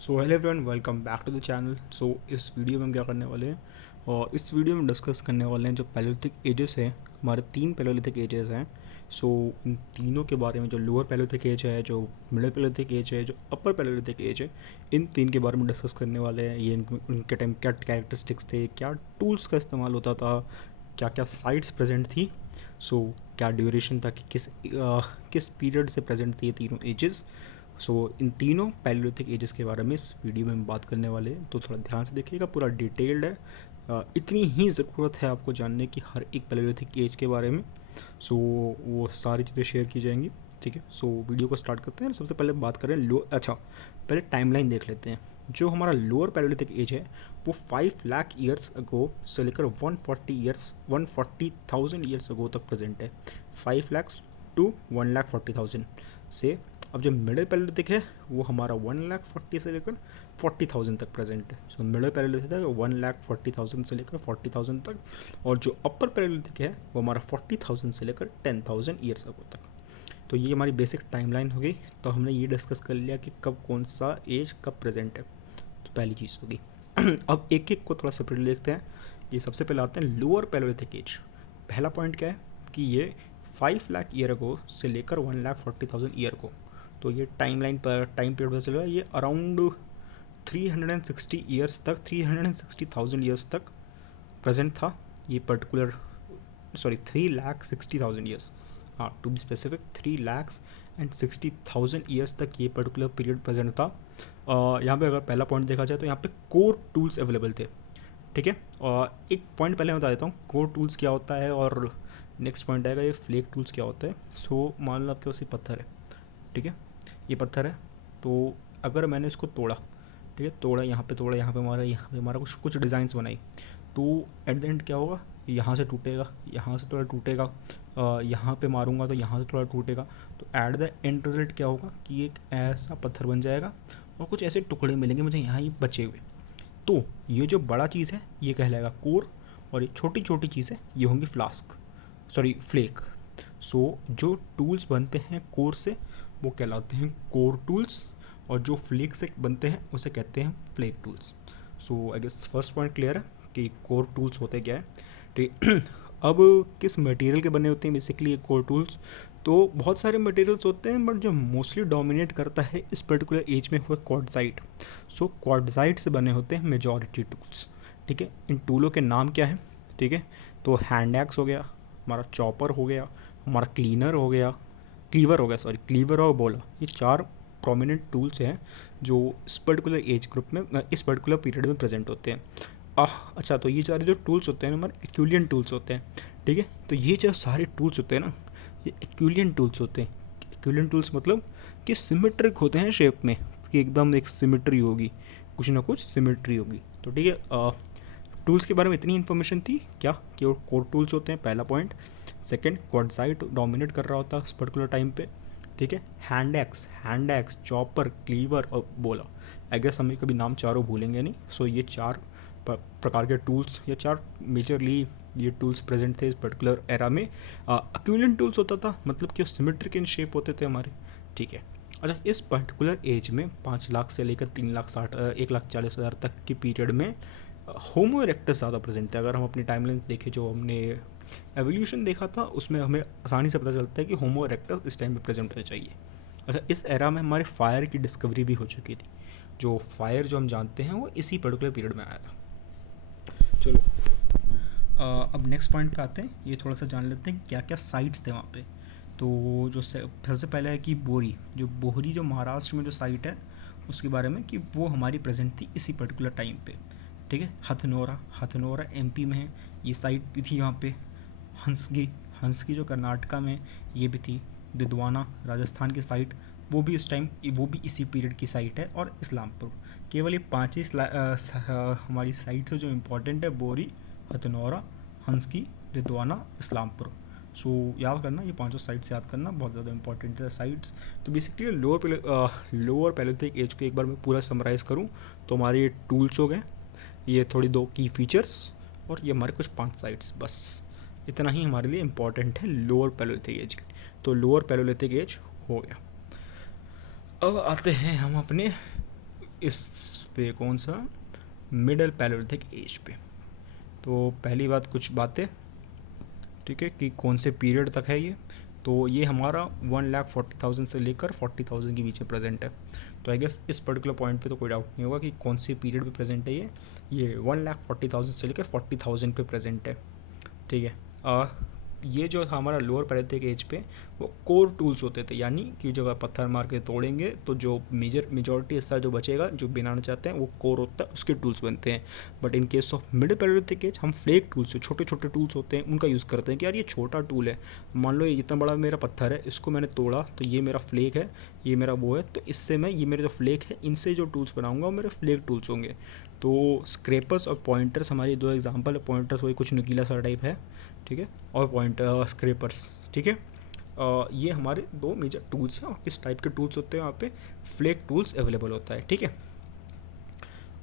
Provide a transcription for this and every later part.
So hello everyone, welcome back to the channel. So इस video में हम क्या करने वाले हैं और इस वीडियो में डिस्कस करने वाले हैं जो पैलोलिथिक एजेस हैं। हमारे 3 पैलोलिथिक एजेस हैं। सो इन तीनों के बारे में, जो लोअर पैलोलिथिक एज है, जो मिडिल पैलोलिथिक एज है, जो अपर पैलोलिथिक एज है, इन तीन के बारे में डिस्कस करने वाले हैं। ये उनके टाइम क्या कैरेक्टरिस्टिक्स थे, क्या टूल्स का इस्तेमाल होता था, क्या क्या साइट्स प्रेजेंट थी, सो क्या ड्यूरेशन था कि किस पीरियड से प्रेजेंट थे ये तीनों एजेस। सो इन तीनों पैलियोलिथिक एजेस के बारे में इस वीडियो में हम बात करने वाले हैं, तो थोड़ा ध्यान से देखिएगा, पूरा डिटेल्ड है। इतनी ही ज़रूरत है आपको जानने की हर एक पैलियोलिथिक एज के बारे में। सो वो सारी चीज़ें शेयर की जाएंगी, ठीक है। सो वीडियो को स्टार्ट करते हैं। सबसे पहले बात करें पहले टाइमलाइन देख लेते हैं। जो हमारा लोअर पैलियोलिथिक एज है वो 5 लाख ईयर्स अगो से लेकर 140,000 ईयर्स अगो तक प्रेजेंट है। 5 लाख टू 1,40,000 से। अब जो मिडिल पैलियोलिथिक है वो हमारा 1,40,000 से लेकर 40,000 तक प्रेजेंट है। सो मिडिल पैलियोलिथिक है 1,40,000 से लेकर 40,000 तक, और जो अपर पैलियोलिथिक है वो हमारा 40,000 से लेकर 10,000 ईयर्स अगो तक। तो ये हमारी बेसिक टाइमलाइन हो गई। तो हमने ये डिस्कस कर लिया कि कब कौन सा एज कब प्रेजेंट है, तो पहली चीज़ होगी। अब एक एक को थोड़ा सेपरेट देखते हैं। ये सबसे पहले आते हैं लोअर पैलियोलिथिक एज। पहला पॉइंट क्या है कि ये 5 लाख ईयर अगो से लेकर 1,40,000 ईयर को, तो ये टाइम पीरियड पता चला ये अराउंड 360 ईयर्स तक, 360,000 ईयर्स तक प्रेजेंट था ये पर्टिकुलर। 3,60,000 ईयर्स, हाँ टू बी स्पेसिफिक 3,60,000 ईयर्स तक ये पर्टिकुलर पीरियड प्रेजेंट था। यहाँ पे अगर पहला पॉइंट देखा जाए तो यहाँ पे कोर टूल्स अवेलेबल थे, ठीक है। और एक पॉइंट पहले मैं बता देता हूँ कोर टूल्स क्या होता है, और नेक्स्ट पॉइंट आएगा ये फ्लेक टूल्स क्या होता है। सो मान लो आपके पास ये पत्थर है, ठीक है, ये पत्थर है। तो अगर मैंने इसको तोड़ा, ठीक है, तोड़ा, यहाँ पे मारा, यहाँ पे मारा, कुछ डिज़ाइंस बनाई, तो एट द एंड क्या होगा, यहाँ से टूटेगा, यहाँ से थोड़ा टूटेगा, यहाँ पे मारूंगा तो यहाँ से थोड़ा टूटेगा। तो एट द एंड रिजल्ट क्या होगा कि एक ऐसा पत्थर बन जाएगा और कुछ ऐसे टुकड़े मिलेंगे मुझे यहाँ ही बचे हुए। तो ये जो बड़ा चीज़ है ये कहलाएगा कोर, और ये छोटी छोटी चीज़ है ये होंगी फ्लेक। सो जो टूल्स बनते हैं कोर से वो कहलाते हैं कोर टूल्स, और जो फ्लेक से बनते हैं उसे कहते हैं flake tools. So I guess first point clear है कि कोर टूल्स होते क्या है, ठीक। अब किस मटेरियल के बने होते हैं बेसिकली ये कोर टूल्स, तो बहुत सारे मटेरियल्स होते हैं, बट जो मोस्टली डोमिनेट करता है इस पर्टिकुलर एज में हुआ क्वार्टजाइट। सो क्वार्टजाइट से बने होते हैं मेजॉरिटी टूल्स, ठीक है। इन टूलों के नाम क्या है, ठीक है, तो हैंड एक्स हो गया, हमारा चॉपर हो गया, हमारा क्लीवर हो गया, क्लीवर और बोला, ये 4 प्रोमिनेंट टूल्स हैं जो इस पर्टिकुलर एज ग्रुप में, इस पर्टिकुलर पीरियड में प्रेजेंट होते हैं। अच्छा, तो ये सारे जो टूल्स होते हैं हमारे एक्यूलियन टूल्स होते हैं, ठीक है। तो ये जो सारे टूल्स होते हैं ना, ये एक्यूलियन टूल्स होते हैं। एक्यूलियन टूल्स मतलब कि सिमेट्रिक होते हैं शेप में, कि एकदम एक सिमेट्री होगी, कुछ ना कुछ सिमेट्री होगी। तो ठीक है, टूल्स के बारे में इतनी इन्फॉर्मेशन थी क्या कि वो कोर टूल्स होते हैं, पहला पॉइंट। सेकंड, क्वार्टजाइट डोमिनेट कर रहा होता है उस पर्टिकुलर टाइम पे, ठीक है। हैंड एक्स, चॉपर, क्लीवर और बोला, आई गेस हमें कभी नाम चारों भूलेंगे नहीं। सो ये 4 प्रकार के टूल्स, या 4 मेजरली ये टूल्स प्रेजेंट थे इस पर्टिकुलर एरा में। एक्यूलियन टूल्स होता था, मतलब कि सिमेट्रिक इन शेप होते थे हमारे, ठीक है। अच्छा, इस पर्टिकुलर एज में 5 लाख से लेकर 1,40,000 तक के पीरियड में होमो इरेक्टस ज़्यादा प्रेजेंट थे। अगर हम अपनी टाइमलाइन देखें, जो हमने एवोल्यूशन देखा था, उसमें हमें आसानी से पता चलता है कि होमो इरेक्टस इस टाइम पे प्रेजेंट होना चाहिए। अच्छा, इस एरा में हमारे फायर की डिस्कवरी भी हो चुकी थी। जो फायर जो हम जानते हैं वो इसी पर्टिकुलर पीरियड में आया था। चलो, अब नेक्स्ट पॉइंट पे आते हैं। ये थोड़ा सा जान लेते हैं क्या क्या साइट्स थे वहाँ पे। तो जो सबसे पहले है कि बोहरी जो महाराष्ट्र में जो साइट है उसके बारे में, कि वो हमारी प्रेजेंट थी इसी पर्टिकुलर टाइम पे, ठीक है। हथनोरा एमपी में है, ये साइट भी थी वहाँ पे। हंसकी जो कर्नाटका में, ये भी थी। दिदवाना राजस्थान की साइट, वो भी इसी पीरियड की साइट है। और इस्लामपुर, केवल ये 5 ही हमारी साइट से जो इम्पोर्टेंट है, बोरी, हथनोरा, हंसकी, दिदवाना, इस्लामपुर। सो याद करना, ये 5 साइट्स याद करना बहुत ज़्यादा इंपॉर्टेंट है साइट्स। तो बेसिकली लोअर पैलियोलिथिक एज को एक बार मैं पूरा समराइज़ करूँ तो हमारे ये टूल्स हो गए, ये थोड़ी 2 की फीचर्स, और ये हमारे कुछ 5 साइट्स, बस इतना ही हमारे लिए इम्पॉर्टेंट है लोअर पैलियोलिथिक एज की। तो लोअर पैलियोलिथिक एज हो गया। अब आते हैं हम अपने इस पे कौन सा मिडल पैलोलिथिक एज पे। तो पहली बात कुछ बातें, ठीक है, कि कौन से पीरियड तक है ये। तो ये हमारा 1,40,000 से लेकर 40,000 के बीच में प्रेजेंट है। तो आई गेस इस पर्टिकुलर पॉइंट पे तो कोई डाउट नहीं होगा कि कौन से पीरियड पे प्रेजेंट है ये 1,40,000 से लेकर 40,000 पे प्रेजेंट है, ठीक है। ये जो हमारा लोअर पैलेथिक एज पे वो कोर टूल्स होते थे, यानी कि जब आप पत्थर मार के तोड़ेंगे तो जो मेजॉरिटी हिस्सा जो बचेगा, जो बनाना चाहते हैं, वो कोर होता है, उसके टूल्स बनते हैं। But in case of middle paleolithic age हम फ्लेक टूल्स, जो छोटे छोटे टूल्स होते हैं, उनका यूज़ करते हैं कि यार ये छोटा टूल है, मान लो ये इतना बड़ा मेरा पत्थर है, इसको मैंने तोड़ा तो ये मेरा फ्लेक है, ये मेरा वो है, तो इससे मैं ये मेरे जो फ्लेक है इनसे जो टूल्स बनाऊंगा वो मेरे फ्लेक टूल्स होंगे। तो स्क्रैपर्स और पॉइंटर्स हमारी दो एग्जाम्पल है। पॉइंटर्स वही कुछ नुकीला सा टाइप है, ठीक है, और स्क्रैपर्स, ठीक है। ये हमारे दो मेजर टूल्स हैं और किस टाइप के टूल्स होते हैं वहाँ पे फ्लेक टूल्स अवेलेबल होता है, ठीक है।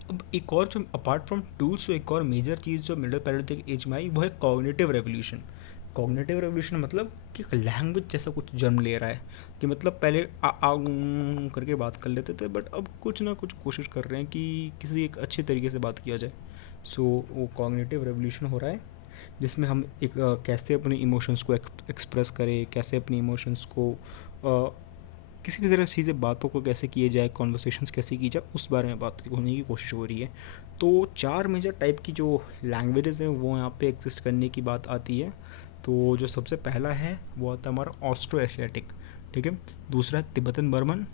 अब एक और जो अपार्ट फ्रॉम टूल्स, एक और मेजर चीज़ जो मिडिल पैलेथिक एज में आई वो है कॉग्निटिव रेवोल्यूशन। कॉग्निटिव रेवोल्यूशन मतलब कि लैंग्वेज जैसा कुछ जन्म ले रहा है, कि मतलब पहले करके बात कर लेते थे, बट अब कुछ ना कुछ कोशिश कर रहे हैं कि किसी एक अच्छे तरीके से बात किया जाए। सो वो कॉग्निटिव रेवोल्यूशन हो रहा है, जिसमें हम एक कैसे अपने इमोशंस को एक्सप्रेस करें, कैसे अपने इमोशंस को किसी भी तरह सीधे बातों को कैसे किए जाए, कॉन्वर्सेशंस कैसे की जाए, उस बारे में बात होने की कोशिश हो रही है। तो 4 मेजर टाइप की जो लैंग्वेजेस हैं वो यहाँ पे एग्जिस्ट करने की बात आती है। तो जो सबसे पहला है वो आता है हमारा ऑस्ट्रो एशियाटिक, ठीक है। दूसरा है तिब्बतन बर्मन,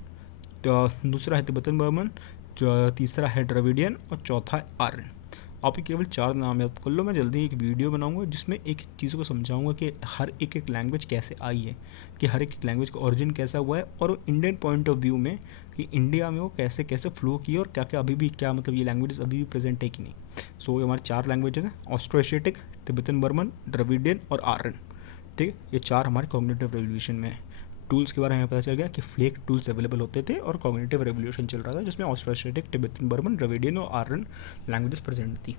तीसरा है द्रविडियन और चौथा है आर्यन। आप ये केवल 4 नाम याद कर लो। मैं जल्दी एक वीडियो बनाऊंगा जिसमें एक चीज़ को समझाऊंगा कि हर एक लैंग्वेज कैसे आई है, कि हर एक लैंग्वेज का ओरिजिन कैसा हुआ है, और इंडियन पॉइंट ऑफ व्यू में कि इंडिया में वो कैसे कैसे फ्लो की और क्या क्या अभी भी, क्या मतलब ये लैंग्वेज अभी भी प्रेजेंट है कि नहीं। सो ये हमारे 4 लैंग्वेजेज हैं, Austro Asiatic, Tibetan Burman, Dravidian और आर्यन, ठीक है। ये 4 हमारे कॉग्निटिव रेवोल्यूशन में है। टूल्स के बारे में पता चल गया कि फ्लेक टूल्स अवेलेबल होते थे और कॉग्निटिव रेवोल्यूशन चल रहा था, जिसमें Austro Asiatic, Tibetan Burman, Dravidian और आर्यन लैंग्वेजेस प्रेजेंट थी।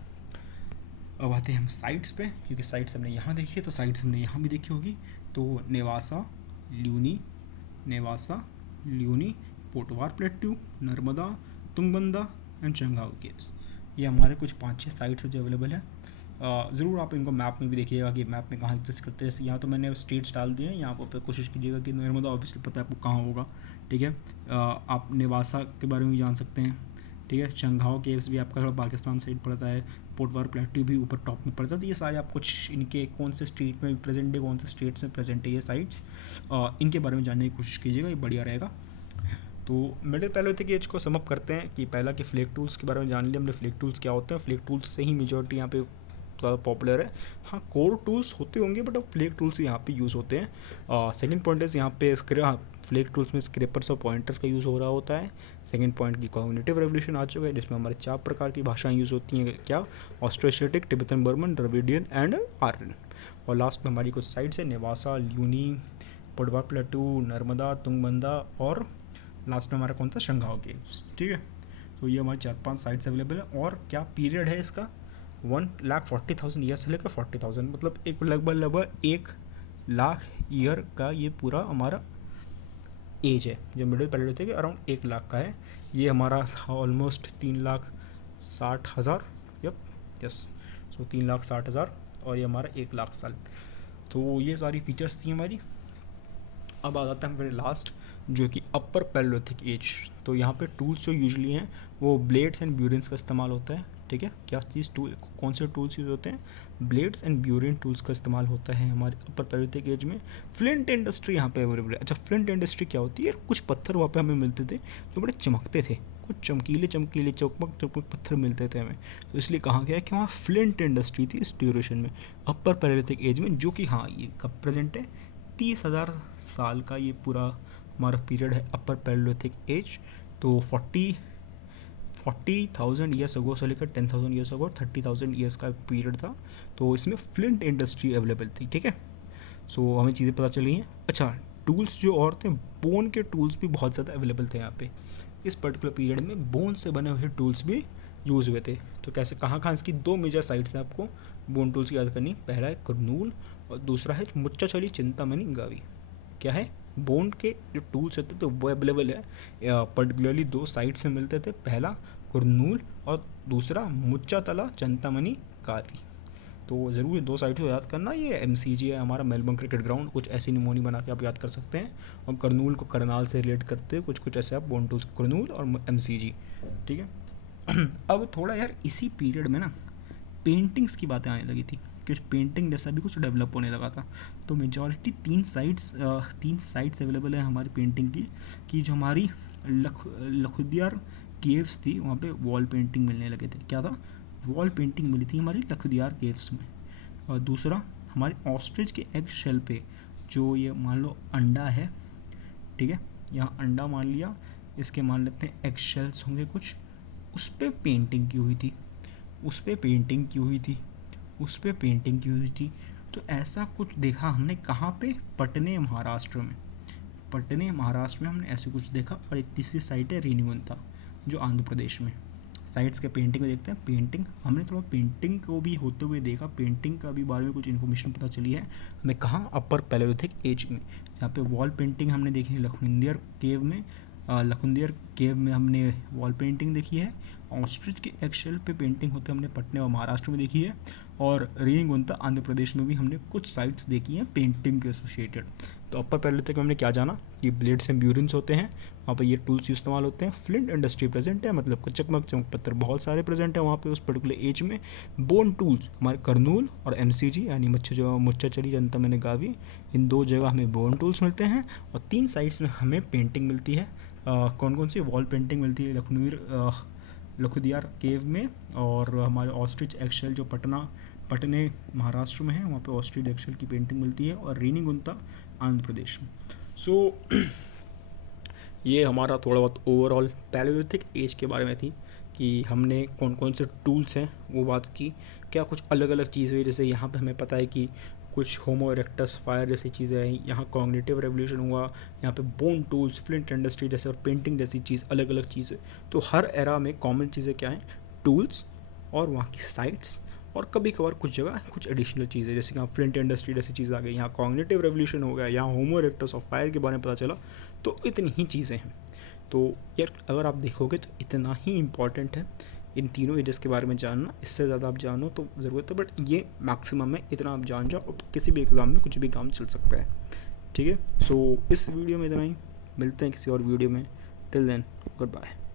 अब आते हैं हम साइट्स पे, क्योंकि साइट्स हमने यहाँ देखी है तो साइट्स हमने यहाँ भी देखी होगी। तो Nevasa Luni, Potwar plateau, Narmada, Tungabhadra and Changao caves, ये हमारे कुछ 5-6 साइट्स जो अवेलेबल है। ज़रूर आप इनको मैप में भी देखिएगा कि मैप में कहाँ एग्जिस्ट करते हैं। जैसे यहाँ तो मैंने स्टेट्स डाल दिए हैं, यहाँ पर कोशिश कीजिएगा कि नर्मदा ऑब्वियसली पता है आपको कहाँ होगा, ठीक है। आप नेवासा के बारे में भी जान सकते हैं, ठीक है। चंगाओ केव्स भी आपका थोड़ा पाकिस्तान साइड पड़ता है, पोटवार प्लेट्यू भी ऊपर टॉप में पड़ता है। तो ये सारे आप कुछ इनके कौन से स्टेट में प्रेजेंट है, कौन से स्टेट्स में प्रेजेंट है ये साइट्स, इनके बारे में जानने की कोशिश कीजिएगा, ये बढ़िया रहेगा। तो मिडिल पैलेथिक एज को समअप करते हैं कि पहला कि फ्लेक टूल्स के बारे में जान लिया हमने, फ्लेक टूल्स क्या होते हैं। फ्लेक टूल्स से ही मेजॉरिटी यहाँ पे ज़्यादा पॉपुलर है। हाँ, कोर टूल्स होते होंगे बट अब फ्लेक टूल्स यहाँ पे यूज़ होते हैं। सेकंड पॉइंट है यहाँ पे फ्लेक टूल्स में स्क्रैपर्स और पॉइंटर्स का यूज़ हो रहा होता है। सेकंड पॉइंट की कॉग्निटिव रेवोल्यूशन आ चुका है, जिसमें हमारे 4 प्रकार की भाषाएं यूज़ होती हैं, क्या, Austro Asiatic, Tibetan Burman, Dravidian and Aryan. और लास्ट में हमारी कुछ साइट्स है, नेवासा, ल्यूनी, पोटवार प्लेट्यू, नर्मदा, तुंगबंदा और लास्ट में हमारा कौन था, चंगाओ केव्स, ठीक है। तो ये हमारे 4-5 साइट्स अवेलेबल है। और क्या पीरियड है इसका, 1,40,000 ईयर से लेकर 40,000, मतलब एक लगभग 1,00,000 ईयर का ये पूरा हमारा एज है। जो मिडिल पैलेथिक है अराउंड 1,00,000 का है। ये हमारा ऑलमोस्ट 3,60,000, यस, सो 3,60,000 और ये हमारा 1,00,000 साल। तो ये सारी फीचर्स थी हमारी। अब आ जाता है हमारे लास्ट, जो कि अपर पैलेथिक एज। तो यहाँ पे टूल्स जो यूजुअली हैं वो ब्लेड्स एंड ब्यूरिन्स का इस्तेमाल होता है, ठीक है। क्या चीज़ टूल, कौन से टूल्स यूज़ होते हैं, ब्लेड्स एंड ब्यूरिन टूल्स का इस्तेमाल होता है हमारे अपर पैलेथिक एज में। फ्लिंट इंडस्ट्री यहाँ पे अवेलेबल है। अच्छा, फ्लिंट इंडस्ट्री क्या होती है, कुछ पत्थर वहाँ पे हमें मिलते थे जो बड़े चमकते थे, कुछ चमकीले चमकमक पत्थर मिलते थे हमें, तो इसलिए कहा गया कि वहाँ फ्लिंट इंडस्ट्री थी इस ड्यूरेशन में, अपर पैलेथिक एज में, जो कि हाँ ये कब प्रेजेंट है, 30,000 साल का ये पूरा हमारा पीरियड है अपर पैलेथिक एज। तो 40,000 ईयर्स अगो से लेकर 10,000 ईयर्स अगो 30,000 ईयर्स का पीरियड था। तो इसमें फ्लिंट इंडस्ट्री अवेलेबल थी, ठीक है। सो हमें चीज़ें पता चली हैं। अच्छा, टूल्स जो और थे, बोन के टूल्स भी बहुत ज़्यादा अवेलेबल थे यहाँ पे। इस पर्टिकुलर पीरियड में बोन से बने हुए टूल्स भी यूज़ हुए थे। तो कैसे, कहाँ इसकी 2 मेजर साइट्स हैं आपको बोन टूल्स की याद करनी। पहला है कुरनूल और दूसरा है मुच्चाचली चिंतामणि गावी। क्या है, बोन के जो टूल्स होते थे वो अवेलेबल है, पर्टिकुलरली 2 साइट्स में मिलते थे, पहला कुरनूल और दूसरा मुच्चातला चिंतामणि कावी। तो ज़रूर 2 साइट्स को याद करना। ये MCG है हमारा, मेलबर्न क्रिकेट ग्राउंड, कुछ ऐसी निमोनी बना के आप याद कर सकते हैं। और करनूल को करनाल से रिलेट करते हैं, कुछ ऐसे आप बोन टूल्स करनूल और MCG, ठीक है। अब थोड़ा यार इसी पीरियड में ना पेंटिंग्स की बातें आने लगी थी, कुछ पेंटिंग जैसा भी कुछ डेवलप होने लगा था। तो मेजॉरिटी 3 साइट्स अवेलेबल है हमारी पेंटिंग की, कि जो हमारी लखुदियार केव्स थी वहाँ पे वॉल पेंटिंग मिलने लगे थे। क्या था? वॉल पेंटिंग मिली थी हमारी लखुदियार केव्स में। और दूसरा हमारे ऑस्ट्रिच के एग शेल पे, जो ये मान लो अंडा है, ठीक है, यहाँ अंडा मान लिया, इसके मान लेते हैं एग शेल्स होंगे कुछ, उस पर पेंटिंग की हुई थी, उस पर पेंटिंग की हुई थी, उस पर पेंटिंग की हुई थी। तो ऐसा कुछ देखा हमने कहाँ पे? पटने महाराष्ट्र में। पटने महाराष्ट्र में हमने ऐसे कुछ देखा। और एक तीसरी साइट है रेणुगुंता, जो आंध्र प्रदेश में। साइट्स के पेंटिंग में देखते हैं। पेंटिंग हमने थोड़ा पेंटिंग को भी होते हुए देखा, पेंटिंग का भी बारे में कुछ इन्फॉर्मेशन पता चली है हमें। कहाँ? अपर पैलेलिथिक एज में, जहाँ पे वॉल पेंटिंग हमने देखी लखुंदियर केव में। लखुंदियर केव में हमने वॉल पेंटिंग देखी है। ऑस्ट्रिच के एक्शेल पे पेंटिंग होते हमने पटने और महाराष्ट्र में देखी है। और रेणुगुंता आंध्र प्रदेश में भी हमने कुछ साइट्स देखी हैं पेंटिंग के एसोसिएटेड। तो अपर पैलेलिथिक में हमने क्या जाना कि ब्लेड्स एंड ब्यूरिन्स होते हैं, वहाँ पे ये टूल्स इस्तेमाल होते हैं। फ्लिंट इंडस्ट्री प्रेजेंट है, मतलब चकमक चमक पत्थर बहुत सारे प्रेजेंट है वहाँ पे उस पर्टिकुलर एज में। बोन टूल्स हमारे करनूल और MCG यानी मुच्चाचली चिंतामणि कावी, इन 2 जगह हमें बोन टूल्स मिलते हैं। और 3 साइट्स में हमें पेंटिंग मिलती है। कौन कौन सी? वॉल पेंटिंग मिलती है लखुदियार केव में, और हमारे ऑस्ट्रिच एक्शेल जो पटने महाराष्ट्र में है, वहाँ पे ऑस्ट्रिच एक्शेल की पेंटिंग मिलती है। और रेणुगुंता आंध्र प्रदेश में। सो ये हमारा थोड़ा बहुत ओवरऑल पैलेलिथिक एज के बारे में थी, कि हमने कौन कौन से टूल्स हैं वो बात की। क्या कुछ अलग अलग चीज़ें हुई, जैसे यहाँ पे हमें पता है कि कुछ होमो इरेक्टस फायर जैसी चीज़ें आई, यहाँ कॉग्निटिव रेवोल्यूशन हुआ, यहाँ पे बोन टूल्स, फ्लिंट इंडस्ट्री जैसे और पेंटिंग जैसी चीज़, अलग अलग चीज़ें। तो हर एरा में कॉमन चीज़ें क्या हैं? टूल्स और वहाँ की साइट्स, और कभी कभार कुछ जगह कुछ एडिशनल चीज़ें, जैसे यहाँ फ्लिंट इंडस्ट्री जैसी चीज़ आ गई, यहाँ कॉग्निटिव रेवोल्यूशन हो गया, यहाँ होमो इरेक्टस ऑफ फायर के बारे में पता चला। तो इतनी ही चीज़ें हैं। तो यार अगर आप देखोगे तो इतना ही इम्पॉर्टेंट है इन तीनों एजेस के बारे में जानना। इससे ज़्यादा आप जानो तो ज़रूरत है, बट ये मैक्सिमम है, इतना आप जान जाओ और किसी भी एग्ज़ाम में कुछ भी काम चल सकता है, ठीक है। सो इस वीडियो में इतना ही, मिलते हैं किसी और वीडियो में। Till then, good bye.